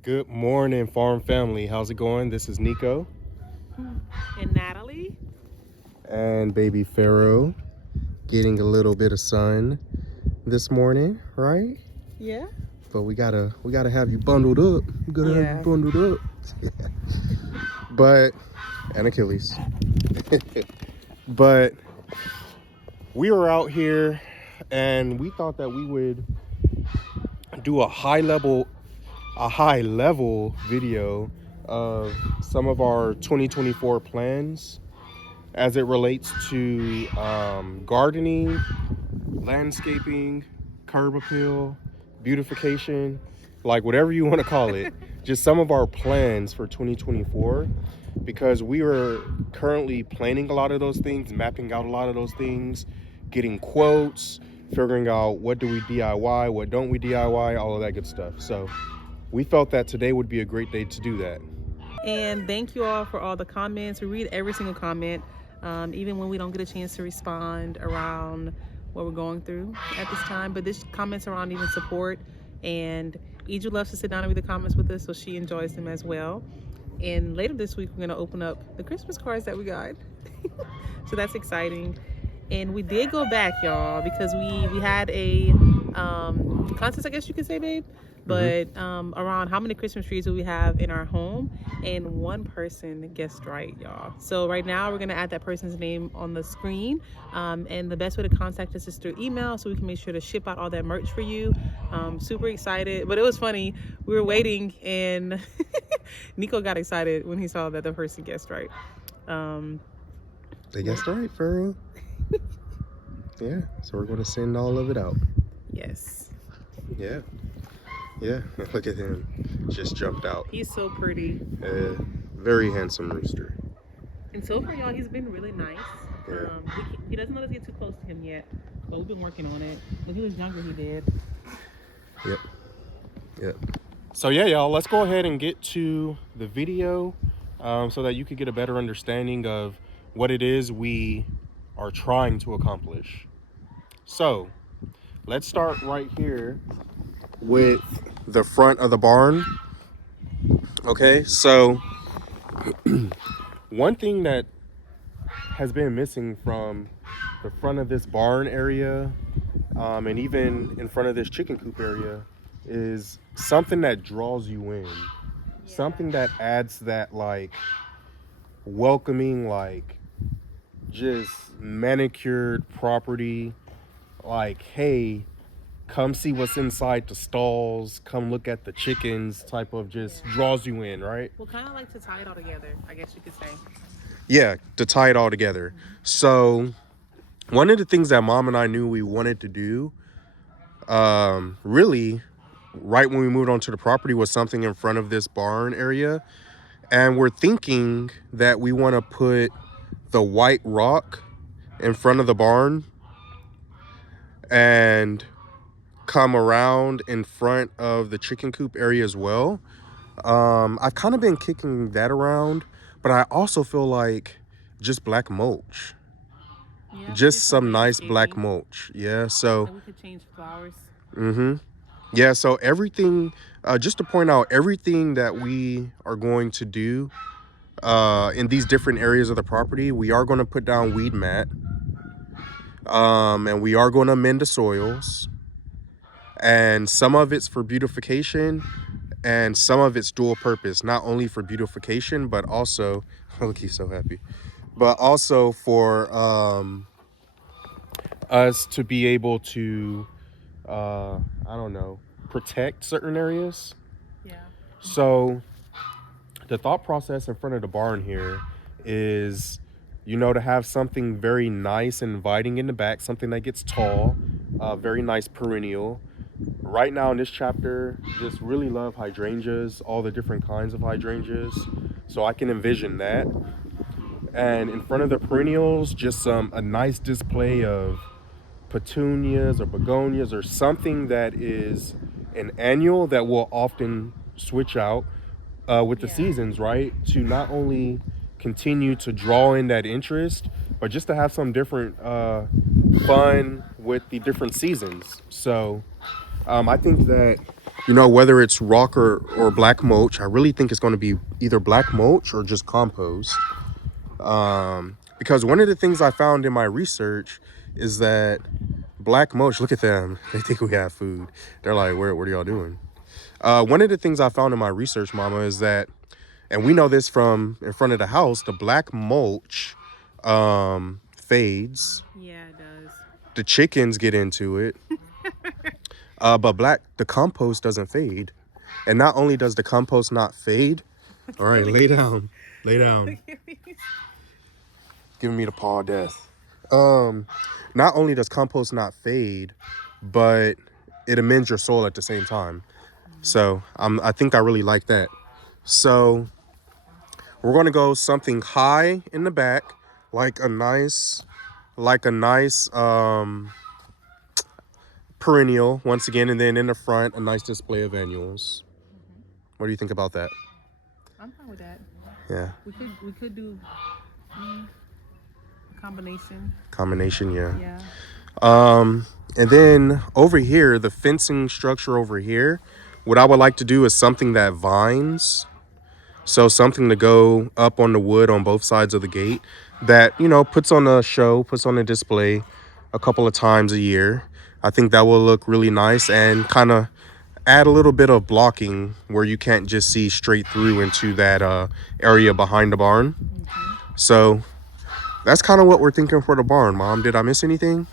Good morning, farm family. How's it going? This is Nico And Natalie. and baby Pharaoh getting a little bit of sun this morning, right? Yeah. But we gotta have you bundled up. We gotta have you Yeah. bundled up. But and Achilles. But we were out here and we thought that we would do a high level video of some of our 2024 plans as it relates to gardening, landscaping, curb appeal, beautification, like whatever you want to call it. Just some of our plans for 2024, because we are currently planning a lot of those things, mapping out a lot of those things, getting quotes, figuring out what do we DIY, what don't we DIY, all of that good stuff. So we felt that today would be a great day to do that. And thank you all for all the comments. We read every single comment, even when we don't get a chance to respond around what we're going through at this time. But this comments around even support. And Iju loves to sit down and read the comments with us, so she enjoys them as well. And later this week, we're going to open up the Christmas cards that we got. So that's exciting. And we did go back, y'all, because we had a contest, I guess you could say, babe. But around how many Christmas trees do we have in our home, and one person guessed right, y'all. So right now we're gonna add that person's name on the screen, and the best way to contact us is through email, so we can make sure to ship out all that merch for you. Super excited, but it was funny. We were waiting, and Nico got excited when he saw that the person guessed right. They guessed right, Pharaoh. Yeah, so we're going to send all of it out. Yes. Yeah. Yeah, look at him. Just jumped out. He's so pretty. Very handsome rooster. And so far, y'all, he's been really nice. Yeah. He doesn't let us get too close to him yet, but we've been working on it. When he was younger, he did. Yep. So yeah, y'all, let's go ahead and get to the video so that you can get a better understanding of what it is we are trying to accomplish. So let's start right here with the front of the barn. Okay, so one thing that has been missing from the front of this barn area, and even in front of this chicken coop area, is something that draws you in. Something that adds that like welcoming, like just manicured property, like, hey, come see what's inside the stalls, come look at the chickens, type of just draws you in, right? Well, kind of like to tie it all together, I guess you could say. Yeah, to tie it all together. So one of the things that mom and I knew we wanted to do, really, right when we moved onto the property, was something in front of this barn area. And we're thinking that we want to put the white rock in front of the barn and come around in front of the chicken coop area as well. I've kind of been kicking that around, but I also feel like just black mulch. Yeah, Just some nice black mulch. Yeah, so we could change flowers. yeah, so everything, just to point out, everything that we are going to do in these different areas of the property, we are going to put down weed mat, and we are going to amend the soils, and some of it's for beautification and some of it's dual purpose, not only for beautification but also look, he's so happy, but also for us to be able to I don't know, protect certain areas. Yeah. So the thought process in front of the barn here is, you know, to have something very nice and inviting in the back, something that gets tall, very nice perennial. Right now in this chapter, just really love hydrangeas, all the different kinds of hydrangeas. So I can envision that. And in front of the perennials, just a nice display of petunias or begonias or something that is an annual that will often switch out with the seasons, right? To not only continue to draw in that interest, but just to have some different fun with the different seasons. So I think that you know, whether it's rock or black mulch. I really think it's going to be either black mulch or just compost. Because one of the things I found in my research is that black mulch, look at them. They think we have food. They're like, what are y'all doing? One of the things I found in my research, Mama, is that, and we know this from in front of the house, the black mulch fades. Yeah, it does. The chickens get into it. But the compost doesn't fade. And not only does the compost not fade, all right, lay down. Lay down. Giving me the paw of death. Not only does compost not fade, but it amends your soil at the same time. So I think I really like that. So we're gonna go something high in the back, like a nice perennial once again, and then in the front a nice display of annuals. What do you think about that? I'm fine with that. Yeah. We could do a Combination, yeah. Yeah. And then over here, the fencing structure over here, what I would like to do is something that vines. So something to go up on the wood on both sides of the gate that, you know, puts on a show, puts on a display a couple of times a year. I think that will look really nice and kind of add a little bit of blocking where you can't just see straight through into that area behind the barn. So that's kind of what we're thinking for the barn, Mom. Did I miss anything?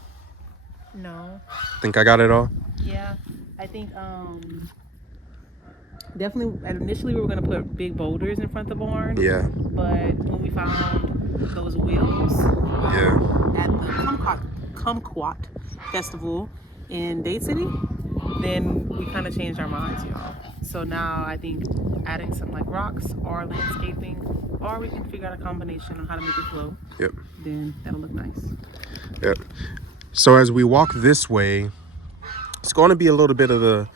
No. Think I got it all? Yeah. I think definitely initially we were gonna put big boulders in front of the barn. Yeah. But when we found those wheels at the Kumquat Festival in Dade City, then we kind of changed our minds, y'all. So now I think adding some like rocks or landscaping, or we can figure out a combination on how to make it flow. Yep. Then that'll look nice. Yep. So as we walk this way, it's going to be a little bit of the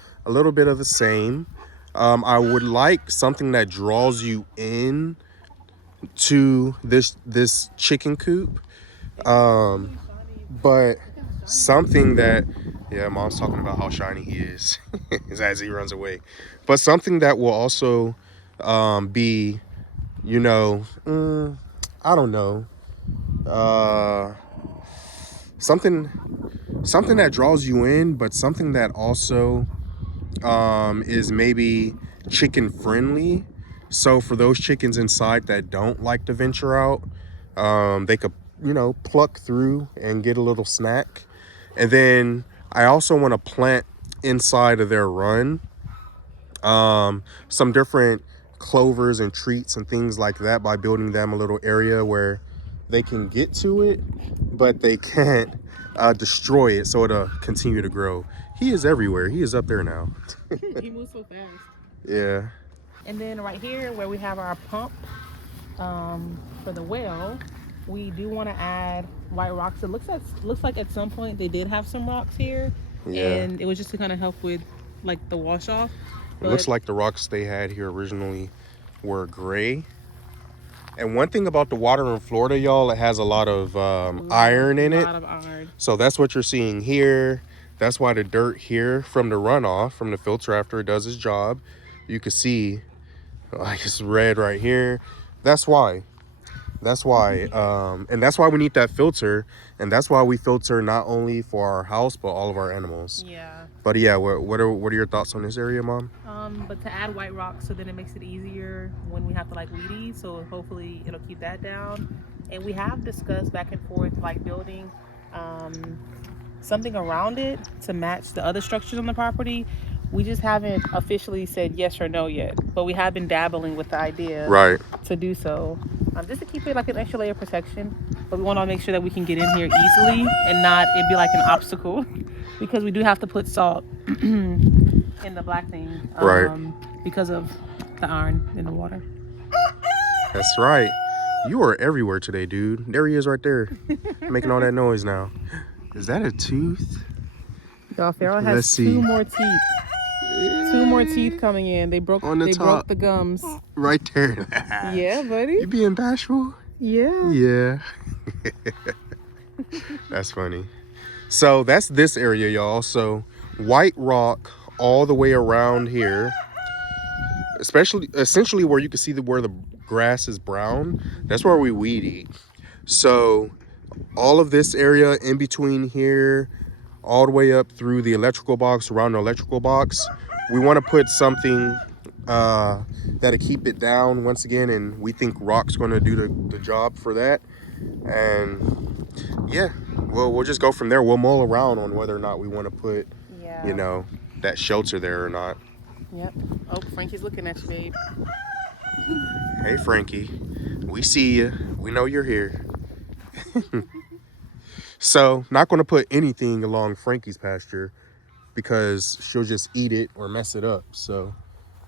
same. I would like something that draws you in to this chicken coop, but something that, yeah, Mom's talking about how shiny he is as he runs away, but something that will also be, you know, I don't know, something that draws you in, but something that also is maybe chicken friendly. So for those chickens inside that don't like to venture out, they could, you know, pluck through and get a little snack. And then I also want to plant inside of their run some different clovers and treats and things like that by building them a little area where they can get to it, but they can't destroy it, so it'll continue to grow. He is everywhere. He is up there now. He moves so fast. Yeah. And then right here where we have our pump for the well, we do want to add white rocks. It looks like at some point they did have some rocks here. Yeah. And it was just to kind of help with like the wash off. It looks like the rocks they had here originally were gray. And one thing about the water in Florida, y'all, it has a lot of iron in it. A lot of iron. So that's what you're seeing here. That's why the dirt here from the runoff, from the filter after it does its job, you can see like it's red right here. That's why. And that's why we need that filter. And that's why we filter not only for our house, but all of our animals. Yeah. But yeah, what are your thoughts on this area, Mom? But to add white rocks, so then it makes it easier when we have to like weed eat. So hopefully it'll keep that down. And we have discussed back and forth like building something around it to match the other structures on the property. We just haven't officially said yes or no yet, but we have been dabbling with the idea to do so, just to keep it like an extra layer of protection. But we want to make sure that we can get in here easily and not it be like an obstacle, because we do have to put salt in the black thing, because of the iron in the water. That's right. You are everywhere today, dude. There he is right there, making all that noise now. Is that a tooth? Y'all, Pharaoh has two more teeth. Two more teeth coming in. They broke the gums. Right there. Yeah, buddy. You being bashful? Yeah. Yeah. That's funny. So that's this area, y'all. So white rock all the way around here, essentially where you can see where the grass is brown. That's where we weed eat. So all of this area in between here, all the way up through the electrical box, around the electrical box, we want to put something that'll keep it down once again, and we think rock's going to do the job for that. And yeah, we'll just go from there. We'll mull around on whether or not we want to put you know, that shelter there or not. Yep. Oh, Frankie's looking at you, babe. Hey Frankie, we see you, we know you're here. So not going to put anything along Frankie's pasture because she'll just eat it or mess it up. So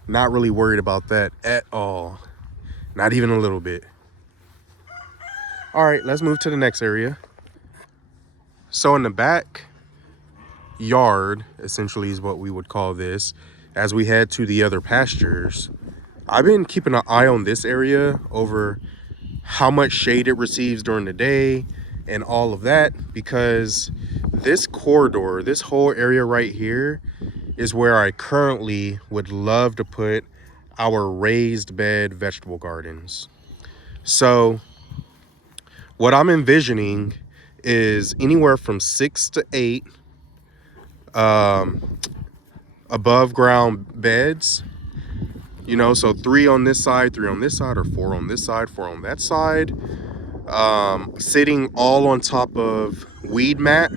not really worried about that at all, not even a little bit. All right, let's move to the next area. So in the back yard, essentially, is what we would call this, as we head to the other pastures, I've been keeping an eye on this area over how much shade it receives during the day and all of that, because this corridor, this whole area right here, is where I currently would love to put our raised bed vegetable gardens. So what I'm envisioning is anywhere from 6 to 8 above ground beds, you know, so 3 on this side, 3 on this side, or 4 on this side, 4 on that side, sitting all on top of weed mat.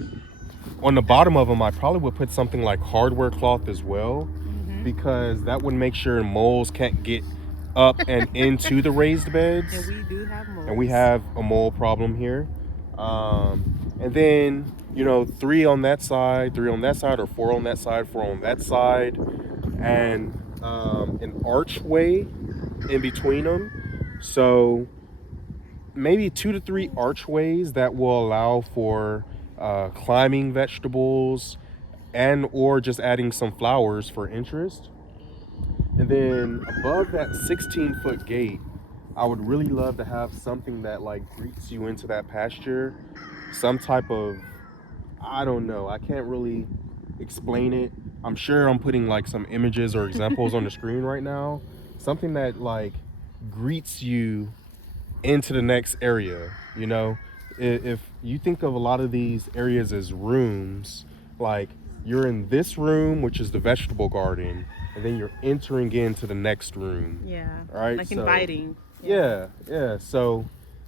On the bottom of them, I probably would put something like hardware cloth as well, because that would make sure moles can't get up and into the raised beds. And we do have moles. And we have a mole problem here. And then, you know, 3 on that side, 3 on that side, or 4 on that side, 4 on that side, and an archway in between them. So maybe 2 to 3 archways that will allow for climbing vegetables and or just adding some flowers for interest. And then above that 16-foot gate, I would really love to have something that like greets you into that pasture. Some type of, I don't know, I can't really explain it. I'm sure I'm putting like some images or examples on the screen right now. Something that like greets you into the next area, you know? If you think of a lot of these areas as rooms, like you're in this room, which is the vegetable garden, and then you're entering into the next room. Yeah. Right? Like So, inviting. yeah. So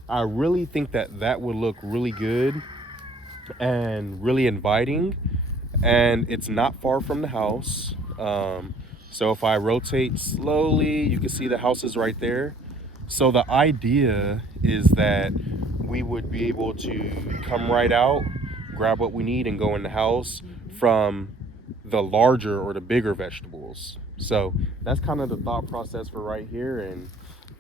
I really think that would look really good and really inviting, and it's not far from the house. So if I rotate slowly, you can see the house is right there. So the idea is that we would be able to come right out, grab what we need, and go in the house from the larger or the bigger vegetables. So that's kind of the thought process for right here, and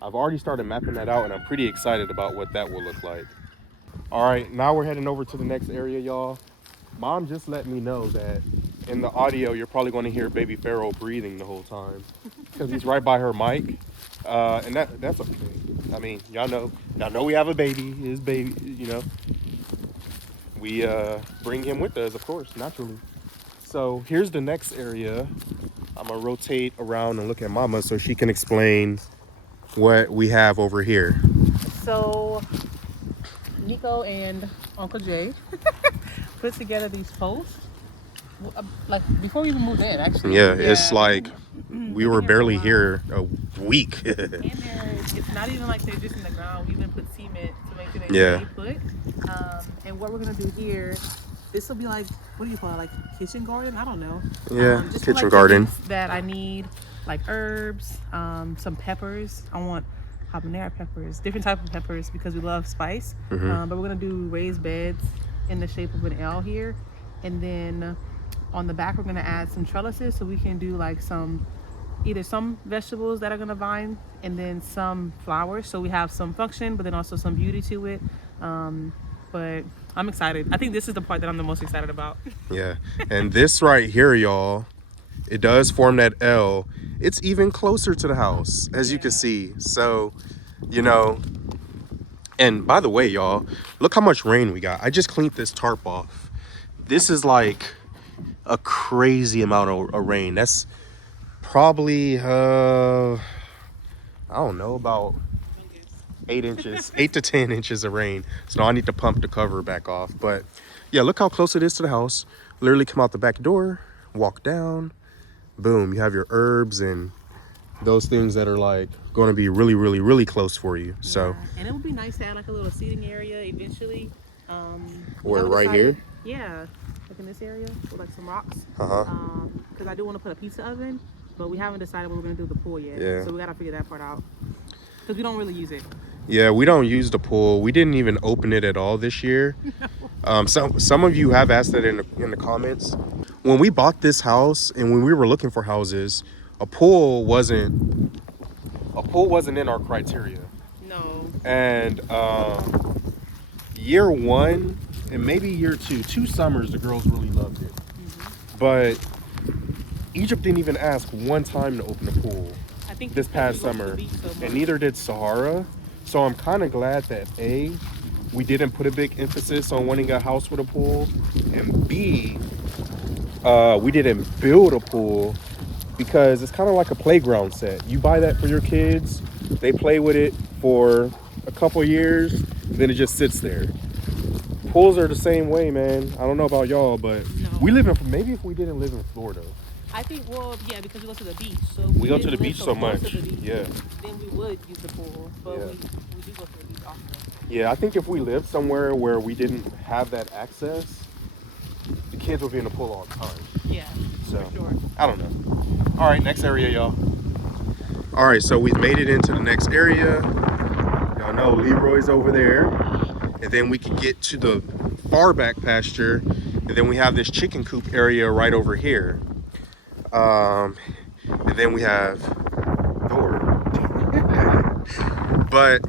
I've already started mapping that out, and I'm pretty excited about what that will look like. All right, now we're heading over to the next area, y'all. Mom just let me know that in the audio you're probably going to hear baby Pharaoh breathing the whole time because he's right by her mic, and that's okay. I mean, y'all know we have a baby. His baby, you know, we bring him with us, of course, naturally. So here's the next area. I'm gonna rotate around and look at Mama so she can explain what we have over here. So Nico and Uncle Jay put together these posts. Like before we even moved in, actually. Yeah, it's like we were barely here a week. And it's not even like they're just in the ground. We even put cement to make sure they stay put. And what we're gonna do here, this will be like, what do you call it? Like kitchen garden? I don't know. Yeah, just kitchen like garden. That I need, like herbs, some peppers. I want habanero peppers, different type of peppers because we love spice. But we're gonna do raised beds in the shape of an L here, and then on the back we're gonna add some trellises so we can do like either some vegetables that are gonna vine and then some flowers, so we have some function but then also some beauty to it. But I'm excited. I think this is the part that I'm the most excited about. Yeah, and this right here, y'all, it does form that L. It's even closer to the house, as you can see. So, you know, and by the way, y'all, look how much rain we got. I just cleaned this tarp off. This is like a crazy amount of rain. That's probably I don't know, about 8 inches, 8 to 10 inches of rain. So I need to pump the cover back off. But yeah, look how close it is to the house. Literally come out the back door, walk down, boom, you have your herbs and those things that are like going to be really, really, really close for you. So and it would be nice to add like a little seating area eventually. we're right here. Yeah, like in this area with like some rocks. Uh-huh. Because I do want to put a pizza oven, but we haven't decided what we're gonna do with the pool yet. Yeah. So we gotta figure that part out because we don't really use it. Yeah, we don't use the pool. We didn't even open it at all this year. Some of you have asked that in the comments. When we bought this house and when we were looking for houses, a pool wasn't in our criteria. No. And year one and maybe year two summers, the girls really loved it. But Egypt didn't even ask one time to open a pool. I think this past summer, and neither did Sahara. So I'm kind of glad that A, we didn't put a big emphasis on wanting a house with a pool, and B, we didn't build a pool because it's kind of like a playground set. You buy that for your kids, they play with it for a couple years, then it just sits there. Pools are the same way, man. I don't know about y'all, but we live in, maybe if we didn't live in Florida. I think, well, yeah, because we go to the beach. So we go to the beach so much. Yeah. Then we would use the pool, but we do go to the beach often. Yeah, I think if we lived somewhere where we didn't have that access, the kids would be in the pool all the time. Yeah, so, for sure. I don't know. All right, next area, y'all. All right, so we've made it into the next area. Y'all know Leroy's over there. And then we can get to the far back pasture. And then we have this chicken coop area right over here. And then we have door. But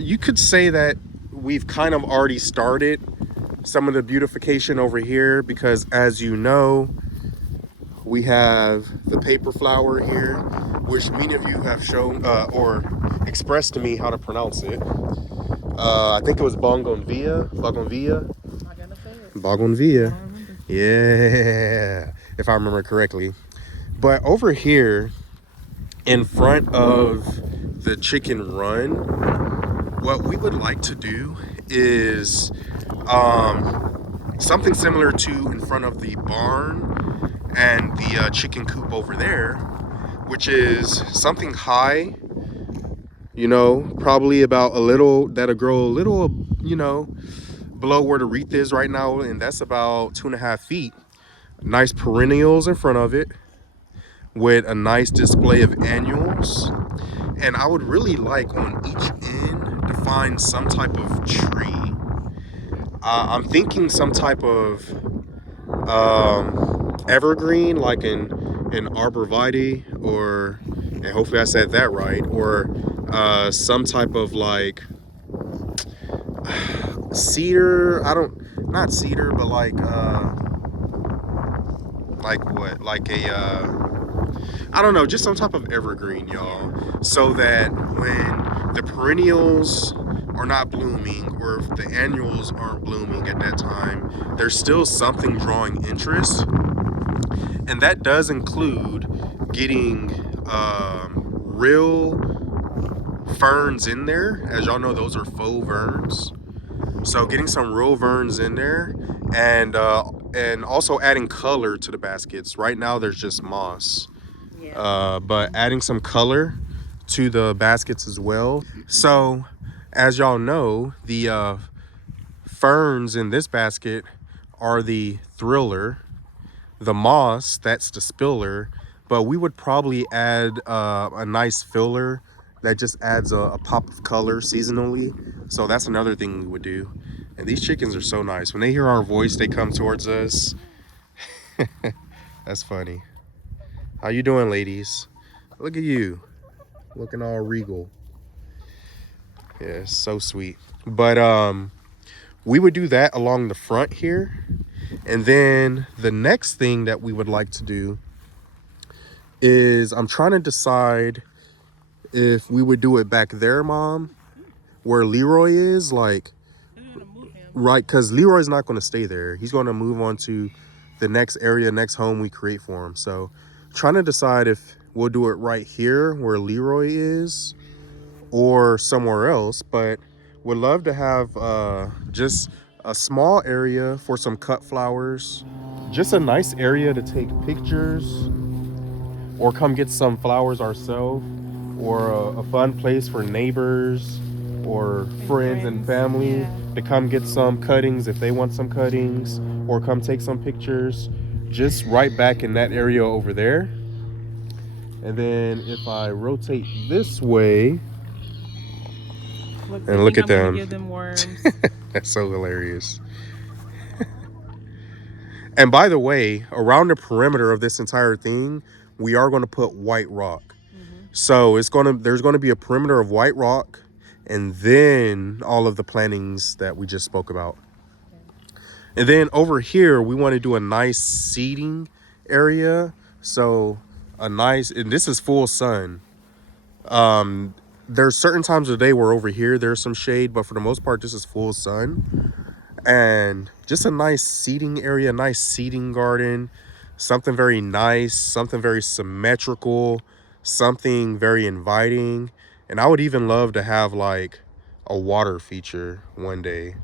you could say that we've kind of already started some of the beautification over here because, as you know, we have the paper flower here, which many of you have shown or expressed to me how to pronounce it. I think it was Bougainvillea. Yeah, if I remember correctly. But over here in front of the chicken run, what we would like to do is something similar to in front of the barn and the chicken coop over there, which is something high, you know, probably about that'll grow a little, you know, below where the wreath is right now, and that's about 2.5 feet. Nice perennials in front of it with a nice display of annuals. And I would really like on each end to find some type of tree. I'm thinking some type of evergreen, like an arborvitae, or, and hopefully I said that right, or some type of like cedar. Not cedar, but like what? Like a I don't know, just some type of evergreen, y'all, so that when the perennials are not blooming, or if the annuals aren't blooming at that time, there's still something drawing interest. And that does include getting real ferns in there. As y'all know, those are faux verns. So getting some real verns in there, and also adding color to the baskets. Right now there's just moss. But adding some color to the baskets as well. So as y'all know, the ferns in this basket are the thriller. The moss, that's the spiller. But we would probably add a nice filler that just adds a pop of color seasonally. So that's another thing we would do. And these chickens are so nice. When they hear our voice, they come towards us. That's funny. How you doing, ladies? Look at you, looking all regal. Yeah, so sweet. But we would do that along the front here. And then the next thing that we would like to do is, I'm trying to decide if we would do it back there, Mom, where Leroy is, like, right, because Leroy's not going to stay there. He's going to move on to the next area, next home we create for him. So trying to decide if we'll do it right here where Leroy is or somewhere else, but would love to have just a small area for some cut flowers, just a nice area to take pictures or come get some flowers ourselves, or a fun place for neighbors or friends and family to come get some cuttings if they want some cuttings, or come take some pictures just right back in that area over there. And then if I rotate this way, Look, and look at them. Give them worms. That's so hilarious. And by the way, around the perimeter of this entire thing, we are going to put white rock. So there's going to be a perimeter of white rock, and then all of the plantings that we just spoke about. And then over here, we want to do a nice seating area. So and this is full sun. There's certain times of the day where over here there's some shade, but for the most part, this is full sun. And just a nice seating area, nice seating garden, something very nice, something very symmetrical, something very inviting. And I would even love to have like a water feature one day.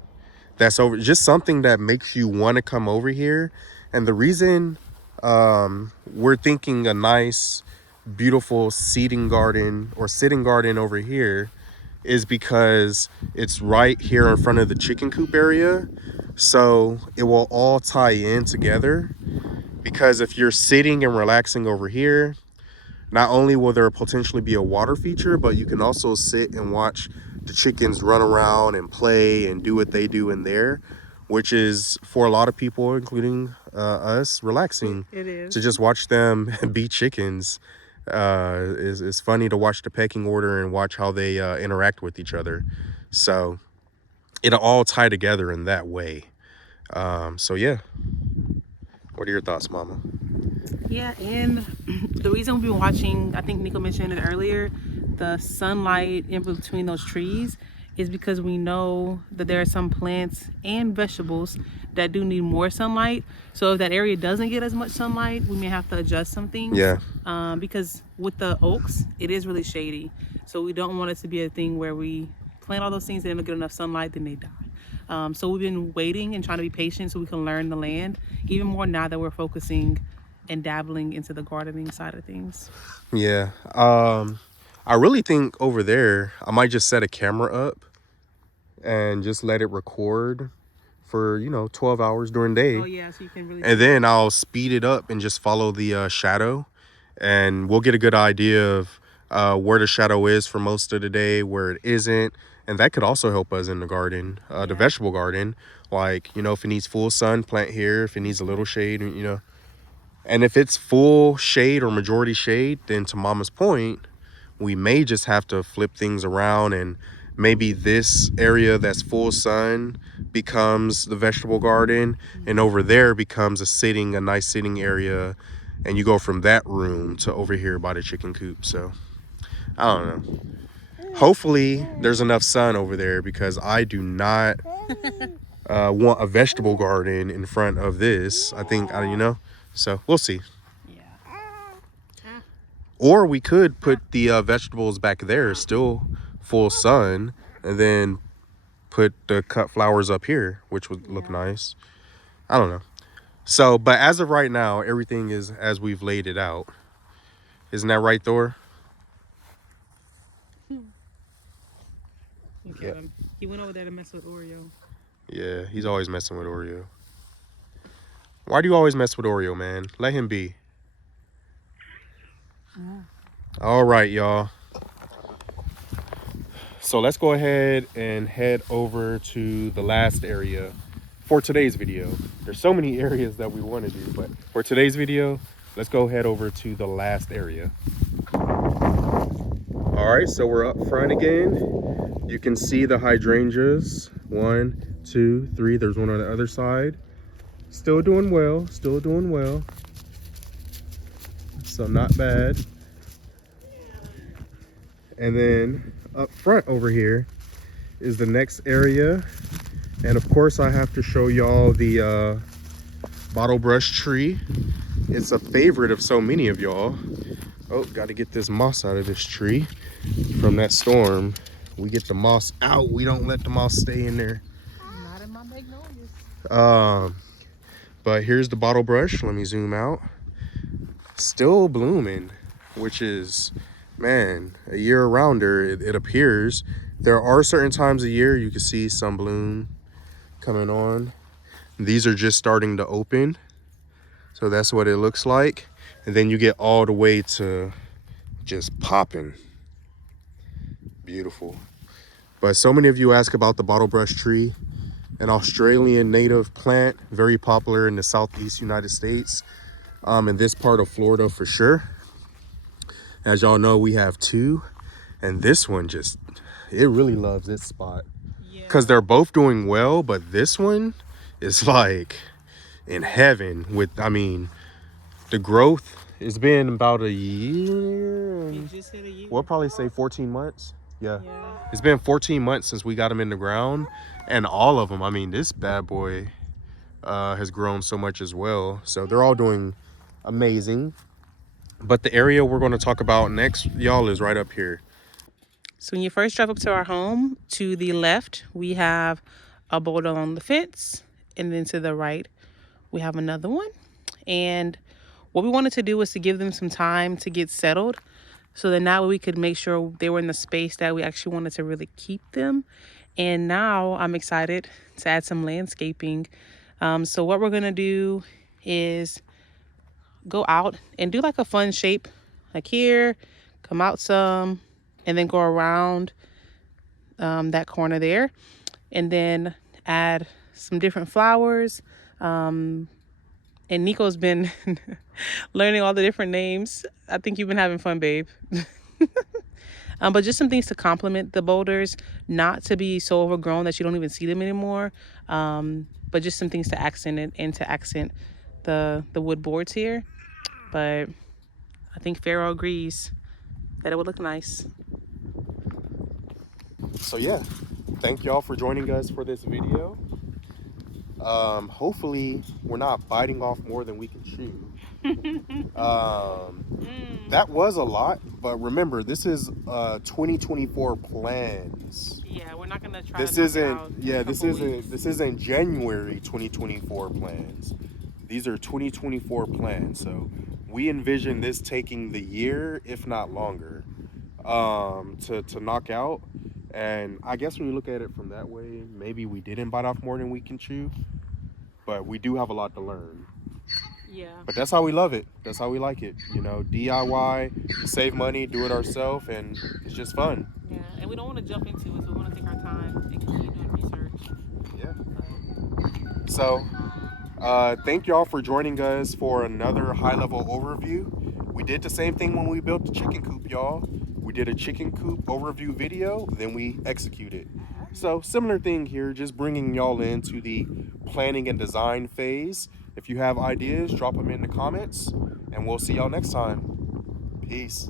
That's over, just something that makes you want to come over here. And the reason we're thinking a nice, beautiful seating garden or sitting garden over here is because it's right here in front of the chicken coop area. So it will all tie in together, because if you're sitting and relaxing over here, not only will there potentially be a water feature, but you can also sit and watch the chickens run around and play and do what they do in there, which is, for a lot of people, including us, relaxing. It is. To just watch them be chickens. Is funny to watch the pecking order and watch how they interact with each other. So it'll all tie together in that way. So yeah, what are your thoughts, Mama? Yeah, and the reason we've been watching, I think Nico mentioned it earlier, the sunlight in between those trees is because we know that there are some plants and vegetables that do need more sunlight. So if that area doesn't get as much sunlight, we may have to adjust some things. Yeah. Because with the oaks, it is really shady. So we don't want it to be a thing where we plant all those things, they don't get enough sunlight, then they die. So we've been waiting and trying to be patient so we can learn the land even more now that we're focusing and dabbling into the gardening side of things. Yeah. I really think over there, I might just set a camera up and just let it record for, 12 hours during the day. Oh yeah, so you can really. And then I'll speed it up and just follow the shadow, and we'll get a good idea of where the shadow is for most of the day, where it isn't. And that could also help us in the garden, the vegetable garden. Like, if it needs full sun, plant here. If it needs a little shade, And if it's full shade or majority shade, then to Mama's point, we may just have to flip things around, and maybe this area that's full sun becomes the vegetable garden, and over there becomes a nice sitting area, and you go from that room to over here by the chicken coop. So I don't know. Hopefully there's enough sun over there, because I do not want a vegetable garden in front of this. I think, so we'll see. Or we could put the vegetables back there, still full sun, and then put the cut flowers up here, which would look nice. I don't know. So, but as of right now, everything is as we've laid it out. Isn't that right, Thor? Look at him. He went over there to mess with Oreo. Yeah, he's always messing with Oreo. Why do you always mess with Oreo, man? Let him be. All right, y'all. So let's go ahead and head over to the last area for today's video. There's so many areas that we want to do, but for today's video, let's go head over to the last area. All right, so we're up front again. You can see the hydrangeas. 1, 2, 3. There's one on the other side. Still doing well, still doing well. So not bad. And then up front over here is the next area. And of course I have to show y'all the bottle brush tree. It's a favorite of so many of y'all. Oh, got to get this moss out of this tree from that storm. We get the moss out. We don't let the moss stay in there. Not in my magnolias. But here's the bottle brush. Let me zoom out. Still blooming, which is, man, a year rounder. It appears. There are certain times of year you can see some bloom coming on. These are just starting to open. So that's what it looks like. And then you get all the way to just popping. Beautiful. But so many of you ask about the bottle brush tree, an Australian native plant, very popular in the southeast United States, in this part of Florida for sure. As y'all know, we have two, and this one just, it really loves its spot. Because they're both doing well, but this one is like in heaven with, I mean, the growth has been about a year. It just hit a year. We'll probably say 14 months. Yeah. Yeah. It's been 14 months since we got them in the ground, and all of them, I mean, this bad boy has grown so much as well. So they're all doing amazing. But the area we're going to talk about next, y'all, is right up here. So when you first drive up to our home, to the left, we have a boulder along the fence. And then to the right, we have another one. And what we wanted to do was to give them some time to get settled, so that now we could make sure they were in the space that we actually wanted to really keep them. And now I'm excited to add some landscaping. So what we're going to do is go out and do like a fun shape, like here, come out some, and then go around that corner there, and then add some different flowers. And Nico's been learning all the different names. I think you've been having fun, babe. But just some things to complement the boulders, not to be so overgrown that you don't even see them anymore. But just some things to accent it and to accent the wood boards here. But I think Pharaoh agrees that it would look nice. So yeah, thank y'all for joining us for this video. Hopefully we're not biting off more than we can chew. That was a lot, but remember, this is 2024 plans. Yeah, we're not gonna try. This isn't January 2024 plans. These are 2024 plans. So we envision this taking the year, if not longer, to knock out. And I guess when you look at it from that way, maybe we didn't bite off more than we can chew, but we do have a lot to learn. Yeah. But that's how we love it. That's how we like it. You know, DIY, save money, do it ourselves, and it's just fun. Yeah, and we don't want to jump into it, so we want to take our time and continue doing research. Yeah. So, thank y'all for joining us for another high-level overview. We did the same thing when we built the chicken coop, y'all. We did a chicken coop overview video, then we executed. So, similar thing here, just bringing y'all into the planning and design phase. If you have ideas, drop them in the comments, and we'll see y'all next time. Peace.